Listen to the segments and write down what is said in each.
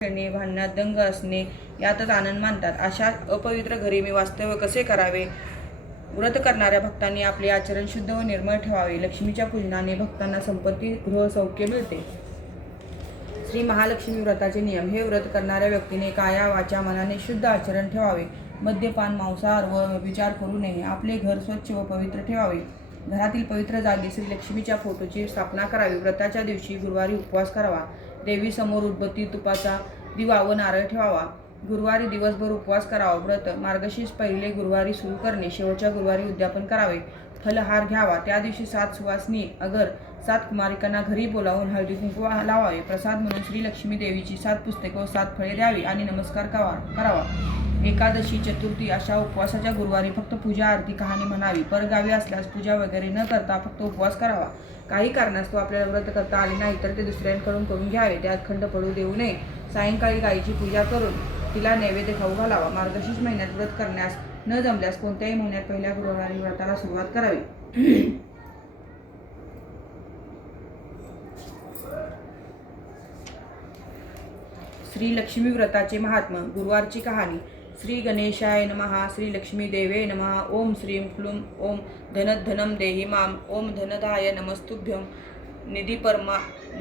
खेळणे, भांडणात दंग असणे यातच आनंद मानतात. अशा अपवित्र घरी मी वास्तव्य कसे करावे? व्रत करणाऱ्या भक्तांनी आपले आचरण शुद्ध व निर्मळ ठेवावे. लक्ष्मीच्या पूजनाने भक्तांना संपत्ती, गृह, सौख्य मिळते. श्री महालक्ष्मी व्रताचे नियम. हे व्रत करणाऱ्या व्यक्तीने काया, वाचा, मनाने शुद्ध आचरण ठेवावे. मद्यपान, मांसाहार व व्यभिचार करू नये. आपले घर स्वच्छ व पवित्र ठेवावे. घरातील पवित्र जागी श्री लक्ष्मीच्या फोटोची स्थापना करावी. व्रताच्या दिवशी गुरुवारी उपवास करावा. देवीसमोर उदबत्ती, तुपाचा दिवा व नारळ ठेवावा. गुरुवारी दिवसभर उपवास करावा. व्रत मार्गशीर्ष पहिले गुरुवारी सुरू करणे, शेवटच्या गुरुवारी उद्यापन करावे. फलहार घ्यावा. त्या दिवशी 7 सुवासिनी अगर 7 कुमारिकांना घरी बोलावून हळदी कुंकू लावावे. प्रसाद म्हणून श्री लक्ष्मी देवीची 7 पुस्तके व 7 फळे द्यावी आणि नमस्कार करावा. एकादशी, चतुर्थी अशा उपवासाच्या गुरुवारी फक्त पूजा, आरती, कहाणी म्हणावी. परगावी असल्यास पूजा वगैरे न करता फक्त उपवास करावा. काही कारणास्तव आपल्याला व्रत करता आले नाही तर ते दुसऱ्यांकडून करून घ्यावे. त्यात खंड पडू देऊ नये. सायंकाळी गायीची पूजा करून तिला नैवेद्य खाऊ घालावा. मार्गशीर्ष महिन्यात व्रत करण्यास न जमल्यास कोणत्याही महिन्यात पहिल्या गुरुवारी व्रताला सुरुवात करावी. श्री लक्ष्मी व्रताचे महात्म्य. गुरुवारची कहाणी. श्री गणेशाय नमः. श्री लक्ष्मी देवे नमः. ओम श्रीं क्लूं ओम धनधनं देहि माम. ओम धनदाय नमस्तुभ्यं.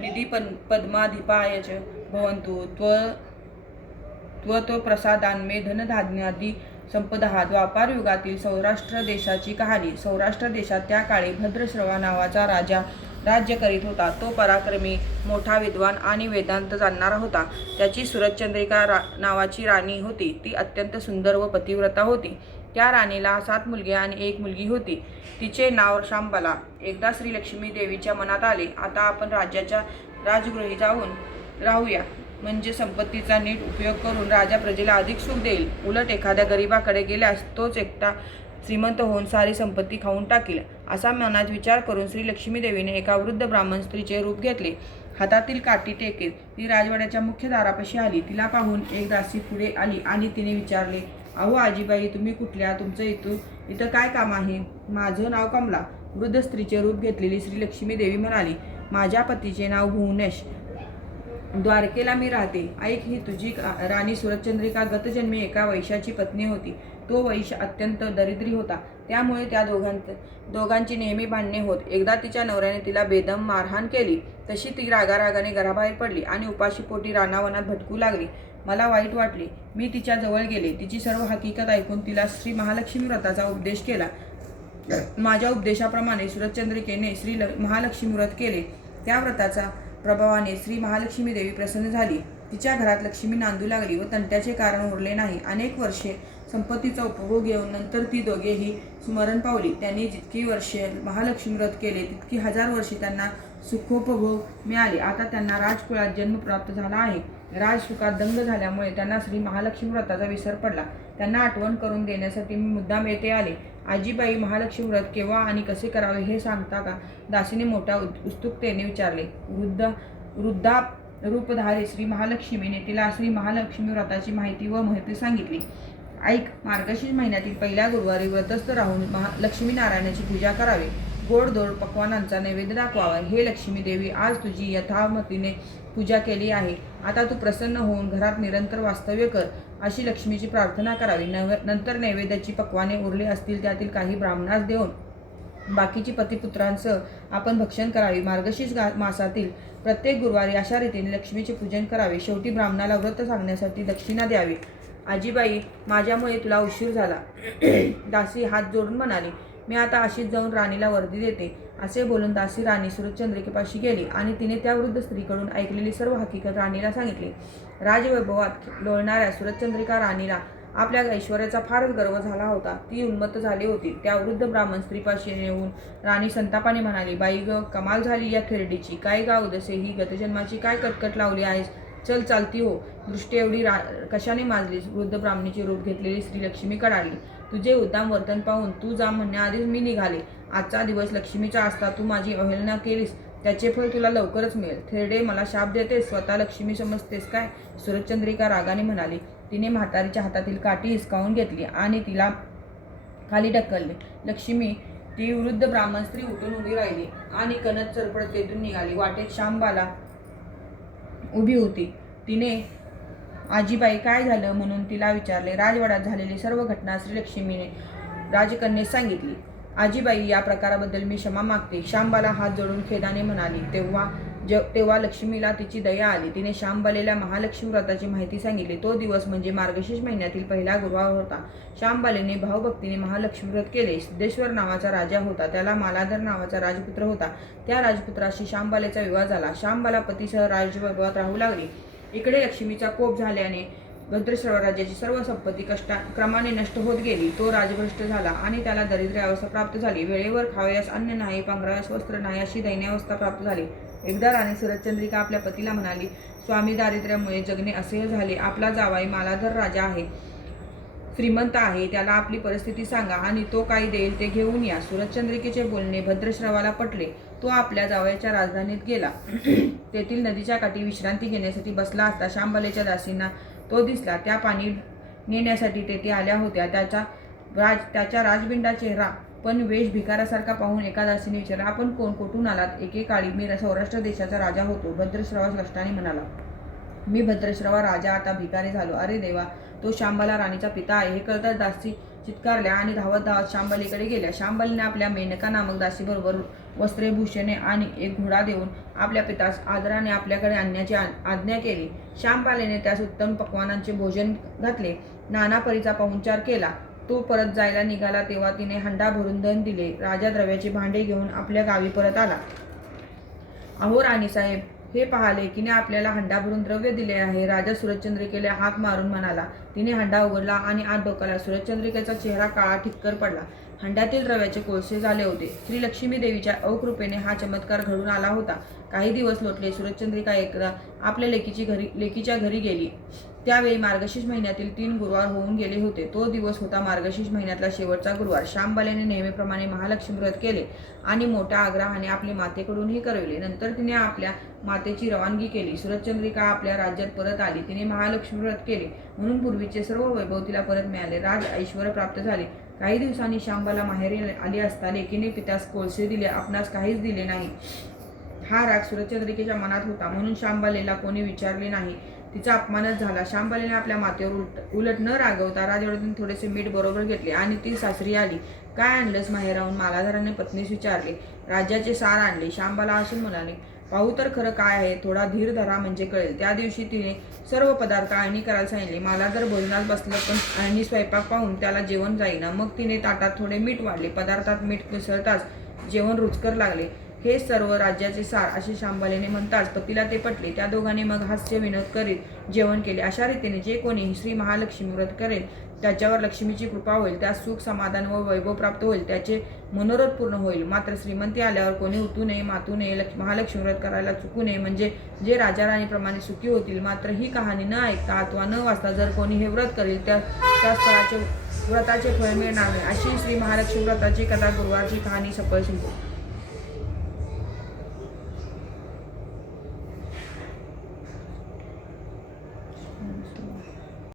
निधिपद्माधिपाय च भवन्तु त्वत्प्रसादान्मे धनधान्यादी संपदः. द्वापार युगातील सौराष्ट्र देशाची कहाणी. सौराष्ट्र देशात त्या काळी भद्रश्रवा नावाचा राजा राज्य करीत होता. तो पराक्रमी, मोठा, विद्वान आणि वेदांत जाणणारा होता. त्याची सुरचंद्रिका नावाची राणी होती. ती अत्यंत सुंदर व पतिव्रता होती. त्या राणीला 7 मुलगे आणि 1 मुलगी होती. तिचे नाव शांबला. एकदा श्री लक्ष्मी देवीच्या मनात आले, आता आपण राज्याच्या राजगृही जाऊन राहूया, म्हणजे संपत्तीचा नीट उपयोग करून राजा प्रजेला अधिक सुख देईल. उलट एखाद्या गरीबाकडे गेल्यास तोच एकटा श्रीमंत होऊन सारी संपत्ती खाऊन टाकील. असा मनात विचार करून श्री लक्ष्मी देवीने एका वृद्ध ब्राह्मण स्त्रीचे रूप घेतले. हातातील काठी टेकीत ती राजवाड्याच्या मुख्य दारापाशी आली. तिला पाहून एक दासी पुढे आली आणि तिने विचारले, अहो आजीबाई, तुम्ही कुठल्या? तुमचं इथं काय काम आहे? माझं नाव कमला. वृद्ध स्त्रीचे रूप घेतलेली श्री लक्ष्मी देवी म्हणाली, माझ्या पतीचे नाव भुवनेश. द्वारकेला मी राहते. ऐक, ही तुझी राणी सुरचंद्रिका गतजन्मी एका वैश्याची पत्नी होती. तो वैश्य अत्यंत दरिद्री होता. त्यामुळे त्या दोघांची नेहमी भांडणे होत. एकदा तिच्या नवऱ्याने तिला बेदम मारहाण केली. तशी ती रागारागाने घराबाहेर पडली आणि उपाशीपोटी रानावनात भटकू लागली. मला वाईट वाटले. मी तिच्या जवळ गेले. तिची सर्व हकीकत ऐकून तिला श्री महालक्ष्मी व्रताचा उपदेश केला. माझ्या उपदेशाप्रमाणे सुरचंद्रिकेने श्री महालक्ष्मी व्रत केले. त्या व्रताचा प्रभावाने श्री महालक्ष्मी देवी प्रसन्न झाली. तिच्या घरात लक्ष्मी नांदू लागली व तंट्याचे कारण उरले नाही. अनेक वर्षे संपत्तीचा उपभोग घेऊन नंतर ती दोघेही स्मरण पावली. त्यांनी जितकी वर्षे महालक्ष्मी व्रत केले तितकी 1000 वर्षे त्यांना सुखोपभोग मिळाले. आता त्यांना राजकुळात जन्म प्राप्त झाला आहे. राजसुखात दंग झाल्यामुळे त्यांना श्री महालक्ष्मी व्रताचा विसर पडला. त्यांना आठवण करून देण्यासाठी मी मुद्दाम येथे आले. आजीबाई, महालक्ष्मी व्रत केव्हा आणि कसे करावे हे सांगता का? दासीने मोठ्या उत्सुकतेने विचारले. वृद्धा रूपधारी श्री महालक्ष्मीने तिला श्री महालक्ष्मी व्रताची माहिती व महती सांगितली. ऐक, मार्गशीर्ष महिन्यातील पहिल्या गुरुवारी व्रतस्थ राहून लक्ष्मीनारायणाची पूजा करावी. गोडधोड पक्वानांचा नैवेद्य दाखवावा. हे लक्ष्मी देवी, आज तुझी यथामतीने पूजा केली आहे. आता तू प्रसन्न होऊन घरात निरंतर वास्तव्य कर, अशी लक्ष्मीची प्रार्थना करावी. नंतर नैवेद्याची पक्वाने उरले असतील त्यातील काही ब्राह्मणास देऊन बाकीची पतिपुत्रांसह आपण भक्षण करावी. मार्गशीर्ष मासातील प्रत्येक गुरुवारी अशा रीतीने लक्ष्मीचे पूजन करावे. शेवटी ब्राह्मणाला व्रत सांगण्यासाठी दक्षिणा द्यावी. आजीबाई, माझ्यामुळे तुला उशीर झाला. दासी हात जोडून म्हणाली, मी आता अशीच जाऊन राणीला वर्दी देते. असे बोलून दासी राणी सुरचंद्रिकेपाशी गेली आणि तिने त्या वृद्ध स्त्रीकडून ऐकलेली सर्व हकीकत राणीला सांगितली. राजवैभवात लोळणाऱ्या सुरचंद्रिका राणीला आपल्या ऐश्वर्याचा फारच गर्व झाला होता. ती उन्मत्त झाली होती. त्या वृद्ध ब्राह्मण स्त्रीपाशी येऊन राणी संतापाने म्हणाली, बाई ग, कमाल झाली या खेरडीची. काय गाव दसे, ही गतजन्माची काय कटकट लावली आहेस? चल, चालती हो. दृष्टी एवढी कशाने माजलीस? वृद्ध ब्राह्मणीचे रूप घेतलेली श्री लक्ष्मी कडाळली. तुझे उद्दाम वर्तन पाहून तू जा म्हणण्याआधीच मी निघाले. आजचा दिवस लक्ष्मीचा असता तू माझी अवहेलना केलीस, त्याचे फळ तुला लवकरच मिळेल. थेरडे, मला शाप देतेस? स्वतः लक्ष्मी समजतेस काय? सुरचंद्रिका रागाने म्हणाली. तिने म्हातारीच्या हातातील काठी हिसकावून घेतली आणि तिला खाली ढकलले. लक्ष्मी, ती वृद्ध ब्राह्मण स्त्री उठून उभी राहिली आणि कणत चरपडत तेथून निघाली. वाटेत शांबाला उभी होती. तिने आजीबाई काय झालं म्हणून तिला विचारले. राजवाड्यात झालेली सर्व घटना श्रीलक्ष्मीने राजकन्येस सांगितली. आजीबाई, या प्रकाराबद्दल मी क्षमा मागते, शांबाला हात जोडून खेदाने म्हणाली. तेव्हा लक्ष्मीला तिची दया आली. तिने शांबालेला महालक्ष्मी व्रताची माहिती सांगितली. तो दिवस म्हणजे मार्गशीर्ष महिन्यातील पहिला गुरुवार होता. शांबालेने भावभक्तीने महालक्ष्मी व्रत केले. सिद्धेश्वर नावाचा राजा होता. त्याला मालाधर नावाचा राजपुत्र होता. त्या राजपुत्राशी शांबालेचा विवाह झाला. शांबाला पतीसह राजवैभवात राहू लागली. इकडे लक्ष्मीचा कोप झाल्याने भद्रश्रव राज्याची सर्व संपत्ती क्रमाने नष्ट होत गेली. तो राजभ्रष्ट झाला आणि त्याला दरिद्री अवस्था प्राप्त झाली. वेळेवर खावयास अन्न नाही, पांघरावयास वस्त्र नाही, अशी दैन्यावस्था प्राप्त झाली. एकदा राणी सुरचंद्रिका आपल्या पतीला म्हणाली, स्वामी दारिद्र्यामुळे जगणे असह्य झाले. आपला जावाई मालाधर राजा आहे, श्रीमंत आहे. त्याला आपली परिस्थिती सांगा आणि तो काही देईल ते घेऊन या. सुरचंद्रिकेचे बोलणे भद्रश्रवाला पटले. तो आपल्या जावयाच्या राजधानीत गेला. तेथील नदीच्या काठी विश्रांती घेण्यासाठी बसला असता शांबालेच्या दासींना तो दिसला. त्या पाणी नेण्यासाठी तेथे आल्या होत्या. त्याच्या राजबिंडा चेहरा पण वेश भिकारासारखा पाहून एका दासीने विचारला, आपण कोण, कुठून आलात? एकेकाळी मी सौराष्ट्र देशाचा राजा होतो. भद्रश्रवा कष्टाने म्हणाला. मी भद्रश्रवा राजा आता भिकारी झालो. अरे देवा, तो शांबाला राणीचा पिता आहे. हे कळताच दासी चित्कारल्या आणि धावत धावत शांबालीकडे गेल्या. शांबालीने आपल्या मेनका नामक दासीबरोबर वस्त्रे, भूषणे आणि एक घोडा देऊन आपल्या पितास आदराने आपल्याकडे आणण्याची आज्ञा केली. शांबालीने त्यास उत्तम पक्वानांचे भोजन घातले, नाना परीचा पाहुणचार केला. तो परत जायला निघाला तेव्हा तिने हंडा भरून धन दिले. राजा द्रव्याची भांडे घेऊन आपल्या गावी परत आला. अहो राणीसाहेब, हे पहा, लेकीने आपल्याला हंडा भरून द्रव्य दिले आहे. राजा सुरचंद्रिकेला हाक मारून म्हणाला. तिने हंडा उघडला आणि आत डोकावला. सुरचंद्रिकेचा चेहरा काळा ठिक्कर पडला. हंड्यातील द्रव्याचे कोळसे झाले होते. श्री लक्ष्मी देवीच्या अवकृपेने हा चमत्कार घडून आला होता. काही दिवस लोटले. सुरचंद्रिका एकदा आपल्या लेकीच्या घरी गेली. त्यावेळी मार्गशीर्ष महिन्यातील 3 गुरुवार होऊन गेले होते. तो दिवस होता मार्गशीर्ष महिन्यातला शेवटचा गुरुवार. शांबालेने नेहमीप्रमाणे महालक्ष्मी व्रत केले आणि मोठ्या आग्रहाने आपली मातेकडूनही करविले. नंतर तिने आपल्या मातेची रवानगी केली. सुरचंद्रिका आपल्या राज्यात परत आली. तिने महालक्ष्मी व्रत केले म्हणून पूर्वीचे सर्व वैभव तिला परत मिळाले. राज ऐश्वर प्राप्त झाले. काही दिवसांनी शांबाला माहेरी आली असता लेकीने पित्यास कोळसे दिले, आपणास काहीच दिले नाही. हा राग सुरचंद्रिकेच्या मनात होता म्हणून शांबालेला कोणी विचारले नाही. तिचा अपमानच झाला. शांबालेने आपल्या मातेवर उलट न रागवता राजवाड्यातून थोडेसे मीठ बरोबर घेतले आणि ती सासरी आली. काय आणलंस माहेराहून? मालाधाराने पत्नीस विचारले. राज्याचे सार आणले. शांबाला हसून म्हणाले, पाहू तर खरं काय आहे. थोडा धीर धरा म्हणजे कळेल. त्या दिवशी तिने सर्व पदार्थ अळणी करायला सांगितले. मालाधार भोजनात बसलं पण अळणी स्वयंपाक पाहून त्याला जेवण जाईना. मग तिने ताटात थोडे मीठ वाढले. पदार्थात मीठ मिसळताच जेवण रुचकर लागले. हे सर्व राज्याचे सार असे शांबालेने म्हणताच पतीला ते पटले. त्या दोघांनी मग हास्य विनोद करीत जेवण केले. अशा रीतीने जे कोणी श्री महालक्ष्मी व्रत करेल त्याच्यावर लक्ष्मीची कृपा होईल, त्यास सुख, समाधान व वैभव प्राप्त होईल, त्याचे मनोरथ पूर्ण होईल. मात्र श्रीमंती आल्यावर कोणी उतू नये, मातू नये, महालक्ष्मी व्रत करायला चुकू नये, म्हणजे जे राजा राणीप्रमाणे सुखी होतील. मात्र ही कहाणी न ऐकता अथवा न वाचता जर कोणी हे व्रत करेल त्यास व्रताचे फळ मिळणार नाही. अशी श्री महालक्ष्मी व्रताची कथा गुरुवारची कहाणी सफल संपली.